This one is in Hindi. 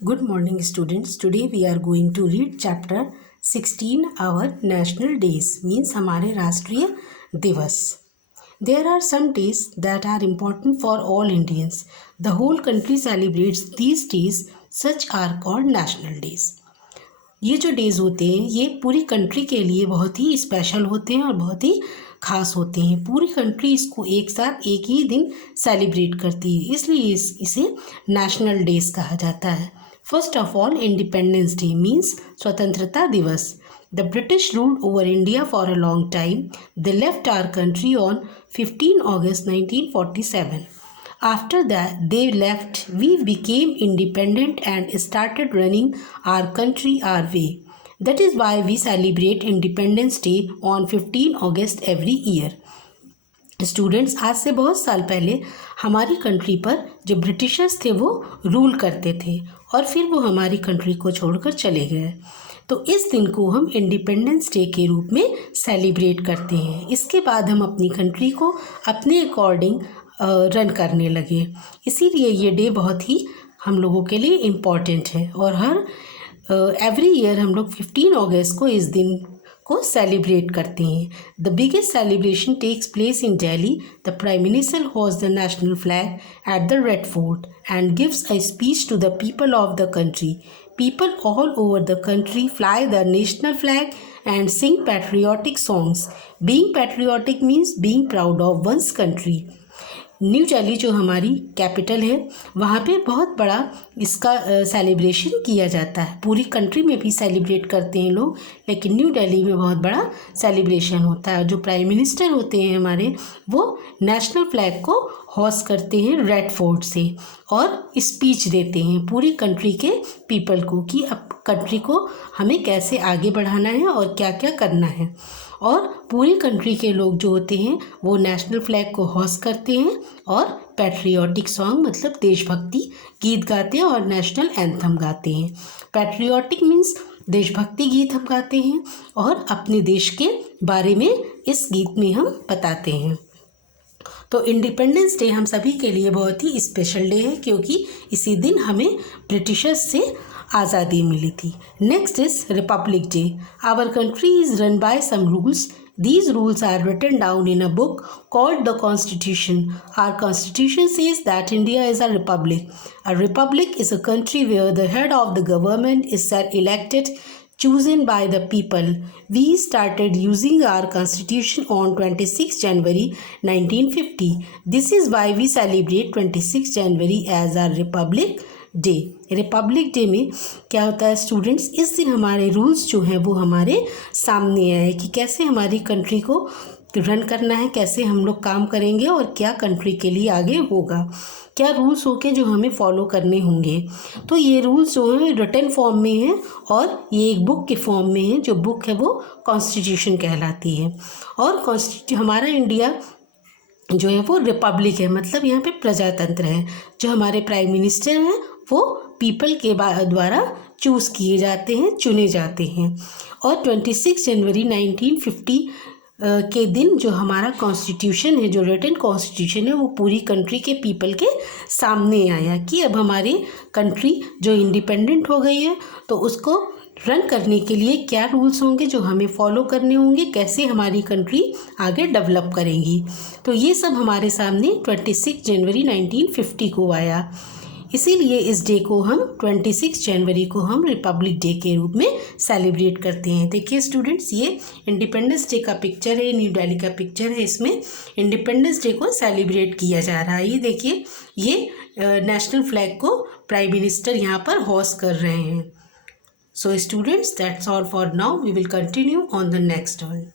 Good morning students. Today we are going to read chapter 16 our national days means हमारे राष्ट्रीय दिवस. There are some days that are important for all Indians. The whole country celebrates these days. Such are called national days. ये जो डेज़ होते हैं ये पूरी कंट्री के लिए बहुत ही स्पेशल होते हैं और बहुत ही ख़ास होते हैं. पूरी कंट्री इसको एक साथ एक ही दिन सेलिब्रेट करती है, इसलिए इसे नेशनल डेज़ कहा जाता है. First of all Independence Day means स्वतंत्रता दिवस. The British ruled over India for a long time. They left our country on 15 August 1947. After that, they left, we became independent and started running our country our way. That is why we celebrate Independence Day on 15 August every year. Students, आज से बहुत साल पहले हमारी कंट्री पर जो ब्रिटिशर्स थे वो रूल करते थे और फिर वो हमारी कंट्री को छोड़कर चले गए. तो इस दिन को हम इंडिपेंडेंस डे के रूप में सेलिब्रेट करते हैं. इसके बाद हम अपनी कंट्री को अपने अकॉर्डिंग रन करने लगे. इसीलिए ये डे बहुत ही हम लोगों के लिए इम्पॉर्टेंट है और हर एवरी ईयर हम लोग 15 अगस्त को इस दिन को सेलिब्रेट करते हैं. The biggest celebration takes place in Delhi. The prime minister holds the national flag at the Red Fort and gives a speech to the people of the country. People all over the country fly the national flag and sing patriotic songs. Being patriotic means being proud of one's country. New Delhi जो हमारी कैपिटल है वहाँ पे बहुत बड़ा इसका सेलिब्रेशन किया जाता है. पूरी कंट्री में भी सेलिब्रेट करते हैं लोग, लेकिन न्यू दिल्ली में बहुत बड़ा सेलिब्रेशन होता है. जो प्राइम मिनिस्टर होते हैं हमारे वो नेशनल फ्लैग को होस्ट करते हैं रेड फोर्ट से और स्पीच देते हैं पूरी कंट्री के पीपल को कि अब कंट्री को हमें कैसे आगे बढ़ाना है और क्या क्या करना है. और पूरी कंट्री के लोग जो होते हैं वो नेशनल फ्लैग को होस्ट करते हैं और पैट्रियोटिक सॉन्ग मतलब देशभक्ति गीत गाते हैं और नेशनल एंथम गाते हैं. पैट्रियोटिक मीन्स देशभक्ति गीत हम गाते हैं और अपने देश के बारे में इस गीत में हम बताते हैं. तो इंडिपेंडेंस डे हम सभी के लिए बहुत ही स्पेशल डे है क्योंकि इसी दिन हमें ब्रिटिशर्स से आज़ादी मिली थी. Next is Republic Day. Our country is run by some rules. These rules are written down in a book called the Constitution. Our Constitution says that India is a republic. A republic is a country where the head of the government is elected, chosen by the people. We started using our Constitution on 26 January 1950. This is why we celebrate 26 January as our Republic day. Republic day में क्या होता है स्टूडेंट्स, इस दिन हमारे रूल्स जो हैं वो हमारे सामने आए कि कैसे हमारी कंट्री को रन करना है, कैसे हम लोग काम करेंगे और क्या कंट्री के लिए आगे होगा, क्या रूल्स होंगे जो हमें फॉलो करने होंगे. तो ये रूल्स जो हैं रिटन फॉर्म में हैं और ये एक बुक के फॉर्म में है. जो बुक है वो कॉन्स्टिट्यूशन कहलाती है. और हमारा इंडिया जो है वो रिपब्लिक है, मतलब यहाँ पे प्रजातंत्र है. जो हमारे प्राइम मिनिस्टर हैं वो पीपल के द्वारा चूज़ किए जाते हैं, चुने जाते हैं. और 26 जनवरी 1950 के दिन जो हमारा कॉन्स्टिट्यूशन है, जो रिटन कॉन्स्टिट्यूशन है, वो पूरी कंट्री के पीपल के सामने आया कि अब हमारी कंट्री जो इंडिपेंडेंट हो गई है तो उसको रन करने के लिए क्या रूल्स होंगे जो हमें फॉलो करने होंगे, कैसे हमारी कंट्री आगे डेवलप करेंगी. तो ये सब हमारे सामने 26 जनवरी 1950 को आया. इसीलिए इस डे को हम 26 जनवरी को हम रिपब्लिक डे के रूप में सेलिब्रेट करते हैं. देखिए स्टूडेंट्स, ये इंडिपेंडेंस डे का पिक्चर है, न्यू दिल्ली का पिक्चर है. इसमें इंडिपेंडेंस डे को सेलिब्रेट किया जा रहा है. ये देखिए, ये नेशनल फ्लैग को प्राइम मिनिस्टर यहाँ पर होस्ट कर रहे हैं. So students, that's all for now. We will continue on the next one.